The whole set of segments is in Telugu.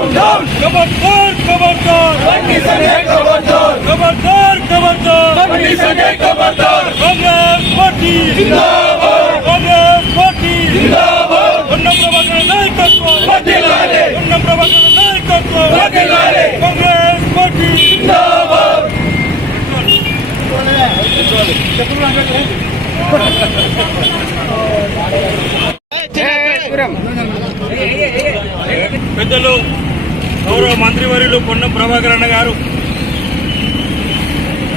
खबरदार खबरदार खबरदार खबरदार कांग्रेस पार्टी कांग्रेस पार्टी పొన్నం ప్రభాకర్ నాయకత్వం పొన్నం ప్రభాకర్ నాయకత్వం కాంగ్రెస్ పార్టీ పెద్దలు గౌరవ మంత్రివర్యులు పొన్నం ప్రభాకర్ అన్న గారు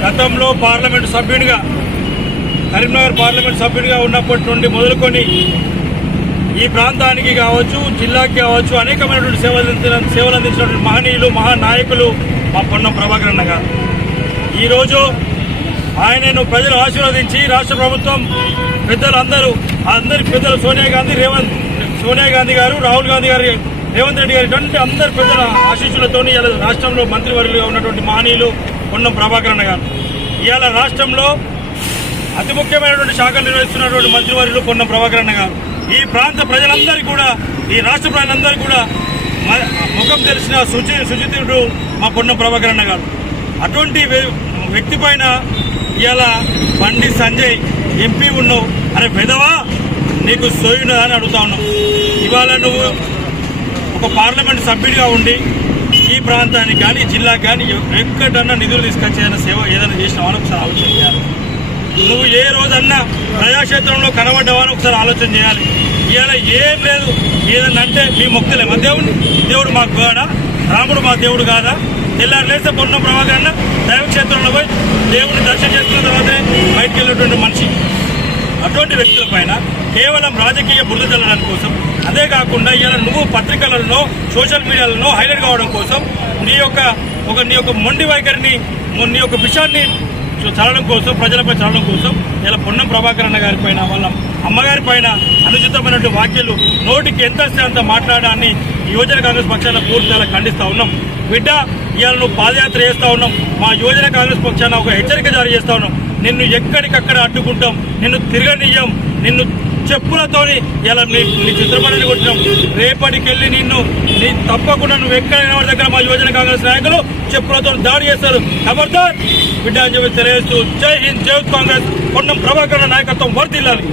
గతంలో పార్లమెంటు సభ్యుడిగా కరీంనగర్ పార్లమెంట్ సభ్యుడిగా ఉన్నప్పటి నుండి మొదలుకొని ఈ ప్రాంతానికి కావచ్చు జిల్లాకి కావచ్చు అనేకమైనటువంటి సేవలు అందించినటువంటి మహనీయులు మహానాయకులు మా పొన్నం ప్రభాకర్ అన్న గారు. ఈరోజు ఆయనను ప్రజలు ఆశీర్వదించి రాష్ట్ర ప్రభుత్వం పెద్దలందరూ పెద్దలు సోనియా గాంధీ గారు, రాహుల్ గాంధీ గారు, రేవంత్ రెడ్డి గారు ఇటువంటి అందరు పెద్దల ఆశీస్సులతో ఇవాళ రాష్ట్రంలో మంత్రివర్యులుగా ఉన్నటువంటి మహనీయులు పొన్నం ప్రభాకర్ అన్న గారు. ఇవాళ రాష్ట్రంలో అతి ముఖ్యమైనటువంటి శాఖలు నిర్వహిస్తున్నటువంటి మంత్రివర్యులు పొన్నం ప్రభాకర్ అన్న గారు. ఈ ప్రాంత ప్రజలందరికీ కూడా, ఈ రాష్ట్ర ప్రజలందరికీ కూడా ముఖం తెలిసిన సుచితుడు మా పొన్నం ప్రభాకర్ అన్న గారు. అటువంటి వ్యక్తి పైన ఇవాళ బండి సంజయ్ ఎంపీ ఉన్నావు, అరే పెదవా నీకు సోయునా అని అడుగుతా ఉన్నావు. ఇవాళ నువ్వు ఒక పార్లమెంట్ సభ్యుడిగా ఉండి ఈ ప్రాంతానికి కానీ జిల్లాకి కానీ ఎక్కడన్నా నిధులు తీసుకొచ్చేదన్న సేవ ఏదైనా చేసినావని ఒకసారి ఆలోచన చేయాలి. నువ్వు ఏ రోజన్నా ప్రజాక్షేత్రంలో కనబడ్డావని ఒకసారి ఆలోచన చేయాలి. ఇవాళ ఏం లేదు, ఏదన్నా అంటే మీ మొక్కులేమా దేవుడు మాకు కాడా, రాముడు మా దేవుడు కాదా? తెల్లారు లేస్తే పొన్నం ప్రభాకర్ అన్న దైవక్షేత్రంలో పోయి దేవుడిని దర్శనం చేసుకున్న తర్వాతే బయటికి వెళ్ళేటువంటి మనిషి. అటువంటి వ్యక్తుల పైన కేవలం రాజకీయ బురద చల్లడానికి కోసం, అదే కాకుండా ఇలా నువ్వు పత్రికలలో సోషల్ మీడియాలలో హైలైట్ కావడం కోసం నీ యొక్క మొండి వైఖరిని, నీ యొక్క విషయాన్ని చల్లడం కోసం, ప్రజలపై చల్లడం కోసం ఇలా పొన్నం ప్రభాకర్ అన్న గారి పైన, వాళ్ళ అమ్మగారి పైన అనుచితమైనటువంటి వ్యాఖ్యలు నోటికి ఎంత వస్తే అంత మాట్లాడాన్ని యువజన కాంగ్రెస్ పక్షాన పూర్తిగా ఖండిస్తూ ఉన్నాం. బిడ్డ ఇవాళ నువ్వు పాదయాత్ర చేస్తూ ఉన్నాం, మా యువజన కాంగ్రెస్ పక్షాన ఒక హెచ్చరిక జారీ చేస్తూ ఉన్నాం. నిన్ను ఎక్కడికక్కడ అడ్డుకుంటాం, నిన్ను తిరగనియ్యం, నిన్ను చెప్పులతోని ఇలా నీ చిత్రపటాన్ని కొట్టినాం. రేపటికెళ్ళి నీ తప్పకుండా నువ్వు ఎక్కడైనా వాడి దగ్గర మా యువజన కాంగ్రెస్ నాయకులు చెప్పులతో దాడి చేస్తారు. ఖబర్దార్ బిడ్డ అని చెప్పి తెలియజేస్తూ జై హింద్, జై కాంగ్రెస్, పొన్నం ప్రభాకర్ నాయకత్వం వర్ధిల్లాలి.